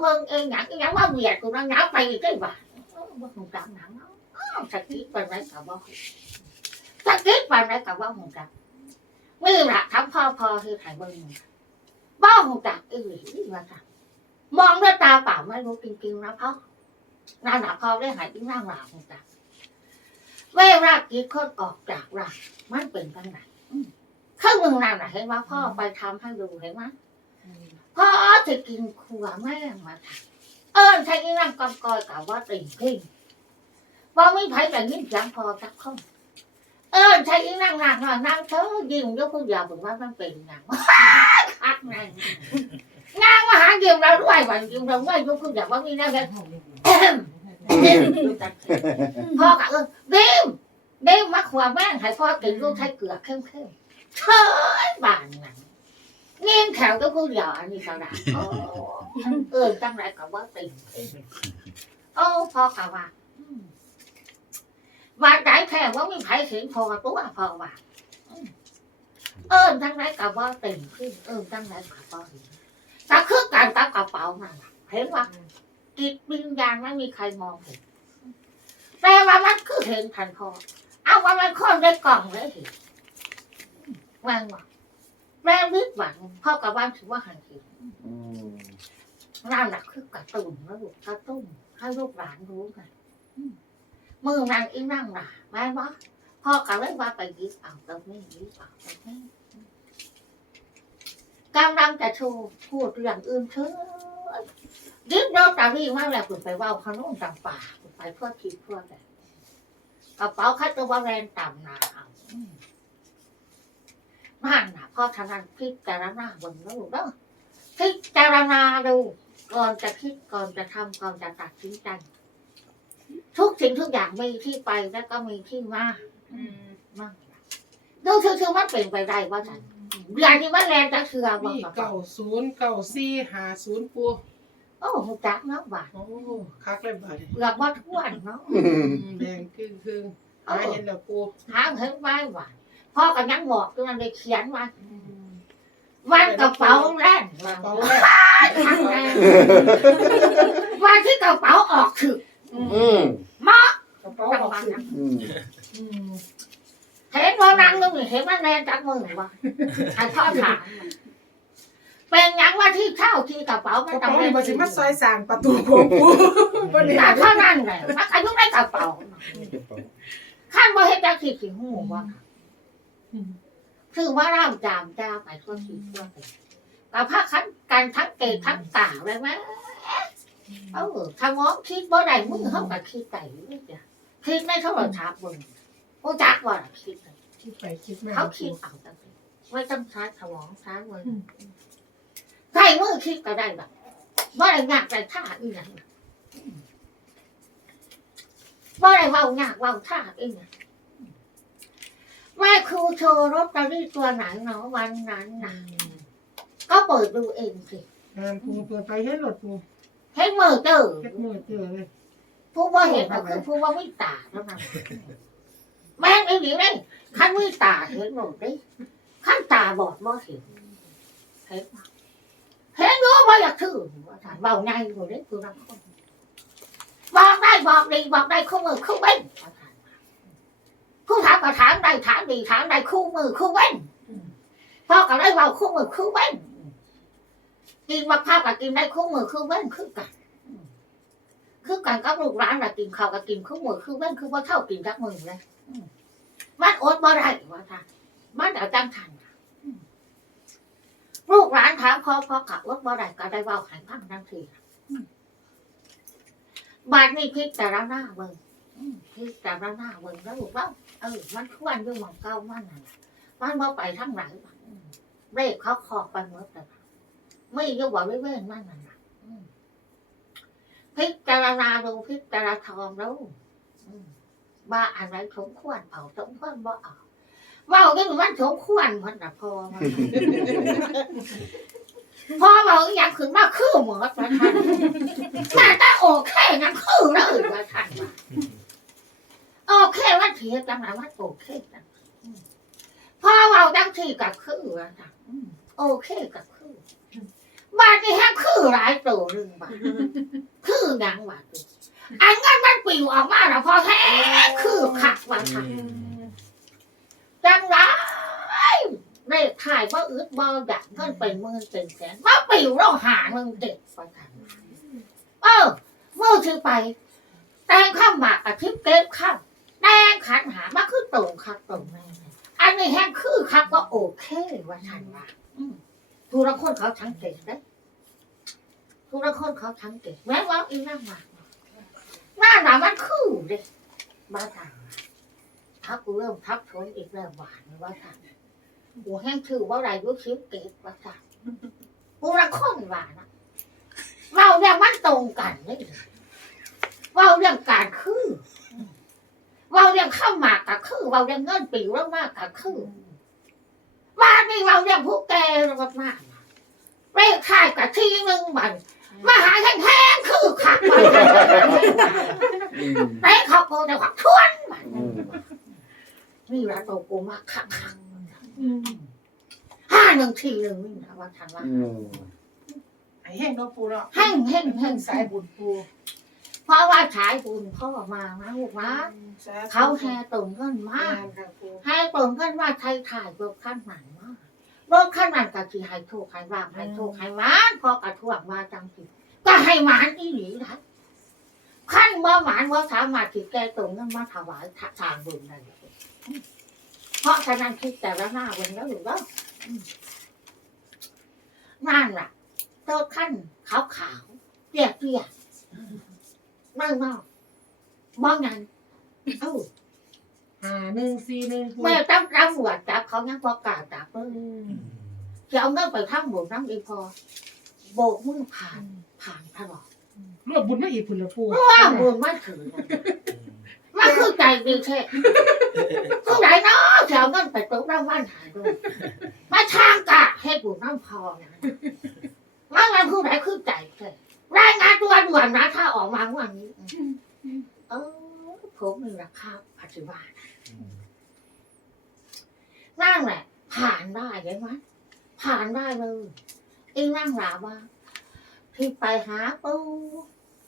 เบิ่งเองหนังอีหยังว่าเบียดกูนั่งหนังไปอีกได้บ่าบ่คงจังหนังเนาะอ้าวสกิดไปไหนกับบ่สกิดไปไหนกับบ่คงจังนี่ล่ะทำพ่อพอคือถ่ายเบิ่งบ่คงจังอีหลีว่าจังมองด้วยตาเปล่าไม่รู้จริงๆนะพ่อนั่นน่ะพ่อได้หายที่นั่งหลับคงจังเวลากิดคนออกจากร่างมันเป็นจังไหนอืมครึ่งหนึ่งนั่นน่ะเห็นว่าพ่อไปทำให้ดูเห็นไหม พ่อจะกินขัวแม่มาค่ะเอิญใช้อีนั่งกำกอยกับว่าติ่งขึ้นว่าไม่ไผ่แต่ยิ้มเสียงพอสักคนเอิญใช้อีนั่งหนักหน่อยนั่งเธอยิ้มยกผู้เดียวผมว่ามันเป็นอย่างว่าคักไงงานมาหายิ้มเราด้วยวันยิ้มเราด้วยยกผู้เดียวว่ามีแน่เลยพ่อกับเอิญยิ้มยิ้มมาขวาแม่งให้พ่อกินลูกใช้เกลือเข้มๆเชยบานหนัง เงี้ยแถวก็พูดหยออันนี้ก็ได้โอ้เออตั้งไรก็ว่าติ่งโอ้พอกับว่าอืมว่าได้แค่ว่ามีไผเห็นพอตัวพอว่าอืมเออตั้งไรก็ว่าติ่งขึ้นเออตั้งไรก็ว่าเห็นแต่คือการกับกระเป๋านั่นน่ะเห็นว่าจิตวิญญาณไม่มีใครมองเห็นแต่ว่ามันคือเห็นทันพอเอาว่ามันค้อนได้กล่องเลยเห็นวางว่า แม่วิหวังพ่อกับบ้านถือว่าหันเหอืมนั่นแหละคือกระตุ้นนะลูกกระตุ้นให้ลูกหลานรู้ไงอืมมือนางอีนั่งหนาแม่ว่าพ่อกับเลยว่าไปยิบเอาตรงนี้ยิบเอาตรงนี้กำลังจะโชว์พูดเรื่องอื่นเถอะยิบเราตาวิ่งมาแล้วคุณไปเว่าขนมต่างป่าคุณไปทั่วทิศทั่วแดนกระเป๋าคัดตัวแรงต่ำหนาเอาอืม นั่นน่ะเพราะฉะนั้นพิจารณาบนลูกเนาะพิจารณาดูก่อนจะคิดก่อนจะทำก่อนจะตัดสินใจทุกสิ่งทุกอย่างมีที่ไปแล้วก็มีที่มามั่งดูเชื่อๆมันเป็นไปได้ว่าฉันอย่างนี้มันแรงจะเชื่อว่านี่เก่าศูนย์เก่าสี่หาศูนย์ปูโอ้โหจักเนาะบ่าโอ้คักเลยบาดนี้เกือบว่าทวนเนาะแดงครึ่งครึ่งหาเห็นแล้วปูหางเห็นไว้ว่า พ่อก็ยังบอกตัวนั้นเลยเขียนว่าวันกระเป๋าแรงว่าเป๋าแรกทั้งแรงวันที่กระเป๋าออกถึกอืมกระเป๋าออกสิอืมอืมเห็นว่านั่งนึงเห็นว่าแรงจากมือวะไอ้พ่อถามเป็นยังว่าที่เช่าที่กระเป๋ากมันระต้อเป๋างเป็นี่นมาสิมาซอยสร้างประตูของปูบ่ได้แต่เท่านั้นแหละมันอายุได้กระเป๋าขั้นบ่เห็นจักสิสิหูว่า คือว่าร่างจามเจ้าไปทั่วทีทั่วไปกับพระคันการทั้งเกศทั้งตาเลยไหมเออถ้ามองคิดบ่ได้มือเขากับคิดไก่เลยจ้ะคิดไม่เท่าไหร่ทับมึงกูจักว่าล่ะคิดเลยคิดไปคิดมาเขาคิดเอาตั้งแต่ไม่ต้องใช้สมองใช้มือใช้มือคิดก็ได้แบบว่าอะไรยากใจท่าอีกอย่างว่าอะไรเว้ายากเว้าท่าอีกอย่างแม่ครู โชว์รถตอรี่ตัวไหนเนาะวันนั้นนะก็เปิดดูเองสิงานปูเปิดไปเห็นรถปูให้มือเจอเฮ็ดมือเจอเลยผู้ว่าเห็นก็คือผู้ว่าไม่ตาเท่านั้นแม่งไอ้หนีเลยขั้นไม่ตาเห็นหมดดิขั้นตาบอดบ่เห็นเห็นบ่เห็นรู้ว่าอยากถือว่าถามเบาไงอยู่เด้คือนักคนบอกได้บอกดีบอกได้คู่มือคู่เว้นว่าถาม คู่ถามก็ถามได้ถามดีถามได้คู่มือคู่เว้นพ่อก็ได้เบาคู่มือคู่เว้นกินมะพร้าวก็กินได้คู่มือคู่เว้นคือกันคือกันกับลูกร้านน่ะกินข้าวก็กินคู่มือคู่เว้นคือว่าเท่ากินจักมือเลยอืมมันอดบ่ได้ว่าท่านมันเอาจังทันลูกหลานถามพ่อพ่อขับรถบ่ได้ก็ได้เว่าใหายพังทันทีอืมบาดนี้พิจารณาเบิ่ง อืมพิจารณาเบิ่งแล้วลูกว่าเออ มันควรอยู่หมองเก่ามันน่ะมันบ่ไปทางไหนวะอืมเลขเขาขอบไปหมดเลยไม่อยู่บ่เว้นมันนั่นน่ะอืมพิจารณาดูพิจารณาทองดูอืมว่าอะไรสมควรเอาสมควรบ่เอาเว่าก็มันสมควรมันน่ะพอมัน พอเราอยากขึ้นมาคือหมดว่าท่านแต่แต่โอเคงั้นคือเลยว่าท่านว่า โอเคว่าเทียจังไหว่าโอเคจังอืมพอเราจังที่กับคือว่าท่านอืมโอเคกับคือบ้านนี่แฮกคือหลายตัวหนึ่งบ้านคือหยังวะตัวอันงั้นมันปิวออกมาแล้วพอแท้คือขักวันขักจังไรเลขถ่ายว่าอึดบอยากเงินเป็นหมื่นเป็นแสนว่าปิวเราหาเงินเด็กวันขักเออเมื่อถือไป แต่งข้ามหมากอาทิตย์เก็บข้าม ขันหามาคือตรงคักตรงแน่อันนี้แห้งคือคักก็โอเคว่าฉันว่าอืมทุกคนเขาทั้งเก่งได้ทุกคนเขาทั้งเก่งแม้ว่าอีนั่งหมากหน้าหนามันคือเด็กบ้าทางทักกูเริ่มทักชนอีกแล้วหวานว่าทางกูแห้งถือว่าอะไรยุคิ้วเก็บว่าทางกูละคนหวานอะเราเนี่ยมันตรงกันนี่เว่าเรื่องการคือ เว่าเรื่องข้าวหมากกับคือเว่าเรื่องเงินปีเรื่องมากกับคือว่าไม่เว่าเรื่องผู้แก่เรื่องมากเรียกขายกับที่หนึ่งมันมาหาแห้งๆคือขักไปแต่เขาโกจะขักทวนมันนี่ละตัวกูมาขักขักห้าหนึ่งทีหนึ่งนี่นะว่าทันว่าไอ้แห้งเนาะปูเนาะแห้งแห้งแห้งสายบุญปู เพราะว่าฉายบุญพ่อมานะลูกนะเขาแห่ตรงเงินมากค่ะปูให้ตรงกันว่าไทยถ่ายรถขั้นหนังว่ารถขั้นหนังกับที่ให้โชคให้ว่างให้โชคให้หวานพอกระท่วงมาจังสิก็ให้หวานอีหลีนะขั้นว่าหวานว่าสามารถที่แกตรงกันมาถวายทางบุญได้เพราะฉะนั้นคิดแต่ละหน้าบนแล้วหรือว่านั่นล่ะรถขั้นขาวขาวๆเปียกเปียก ไม่นอกบ้องยังเอ้าห้าหนึ่งสี่หนึ่งปูแม่ตั้งตำรวจจับเขายังบอกกล้าจับเลยจะเอาเงินไปทำบุญน้ำอีพอโบกมือผ่านผ่านตลอดรวบบุญมาอีกพุ่นละปูเพราะว่าบุญไม่ถือนะมันคือใจดีแท้คือไหนเนาะจะเอาเงินไปตกน้ำวันหายด้วยมาทางกะให้บุญน้ำพอนะว่ามันคือไหนคือใจแท้ รายงานตัวด่วนนะถ้าออกมาวันนี้เออผมมีราคาปัจจุบันนั่งแหละผ่านได้ใช่ไหมผ่านได้เลยเองนั่งหลาว่าที่ไปหาปู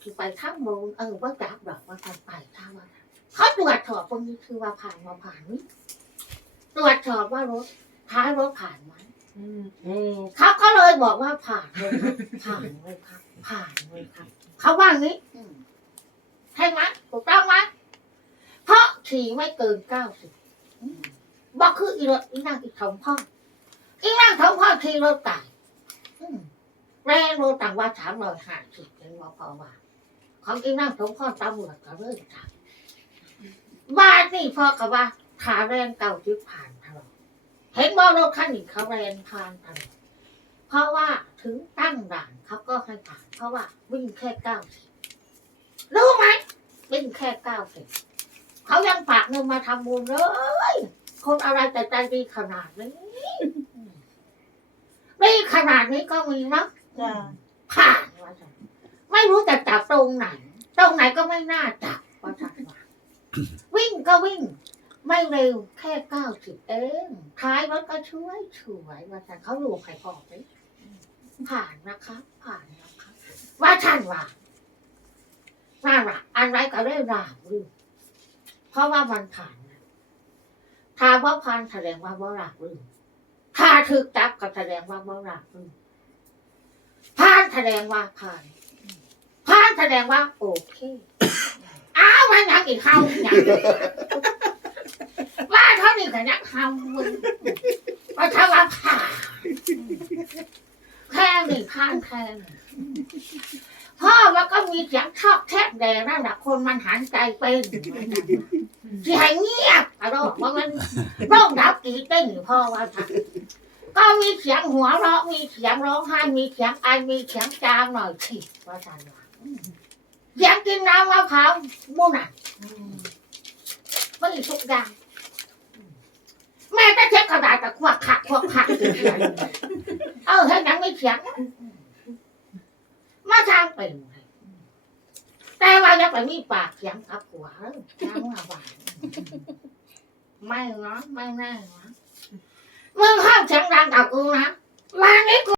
ที่ไปทั้งมูลเออว่าจับดอกว่าไปท่าว่าเขาตรวจสอบตรงนี้คือว่าผ่านมาผ่านนี้ตรวจสอบว่ารถท้ายรถผ่านไหมอืมโอ้เขาก็เลยบอกว่าผ่านเลยครับผ่านเลยครับ ผ่านเลยครับ เขาว่างี้ใช่ไหมถูกต้องไหมเพราะขี่ไม่เกินเก้าสิบบอกคืออีรถอีนั่งอีสองพ่ออีนั่งสองพ่อขี่รถไก่อืมแรงรถต่างว่าสามร้อยห้าสิบเป็นว่าพอว่าของอีนั่งสองพ่อตำรวจก็เริ่มจับบ้านนี่พ่อกับว่าขาแรงเก่าที่ผ่านตลอดเห็นว่ารถคันนี้เขาแรงผ่านตลอดเพราะว่าถึงตั้งด่านเขาก็ให้ผ่าน เพราะว่าวิ่งแค่เก้าสิบรู้ไหมวิ่งแค่เก้าสิบเขายังฝากเงินมาทำบุญเลย คนอะไรแต่ใจดีขนาดนี้ดีขนาดนี้ก็มีนะจ้าผ่านว่าจังไม่รู้จะจับตรงไหน ตรงไหนก็ไม่น่าจับว่าจังว่าวิ่งก็วิ่ง ไม่เร็วแค่เก้าสิบเองท้ายรถก็ช่วยช่วยว่าจังเขาลูกใครพอไปผ่านนะคะ ผ่านนะคะ ว่าท่านว่าน่ารักอะไรก็ได้ราบรื่นเพราะว่ามันผ่านถ้าว่าผ่านแสดงว่าว่าราบรื่นถ้าถึกจับก็แสดงว่าว่าราบรื่นผ่านแสดงว่าผ่านผ่านแสดงว่าโอเคอ้าวมันยังอีกเขาอย่างว่าเท่านี้ก็ยังเขามึงว่าถ้าว่าผ่าน แค่หนึ่งผ่านแค่หนึ่งพ่อมันก็มีเสียงชอบแทบแดงนั่นแหละคนมันหันใจเป็นที่ให้เงียบอะรอกว่ามันโร้องดับตีเต้นพ่อว่าก็มีเสียงหัวเราะมีเสียงร้องไห้มีเสียงไอมีเสียงจามหน่อยสิว่าจันว่าเสียงกินน้ำมะพร้าวมุ่นอะไม่มีทุกอย่างแม่จะเช็ดกระดาษแต่ควักขักควักขัก สียง มาทางไปหนไงแต่ว่าจะไปมีปากเสียงกับหัวทางว่าหวานไม่เนาะไม่แน่เนาะมึงห้ามเสียงดังกับกูนะวันนี้กู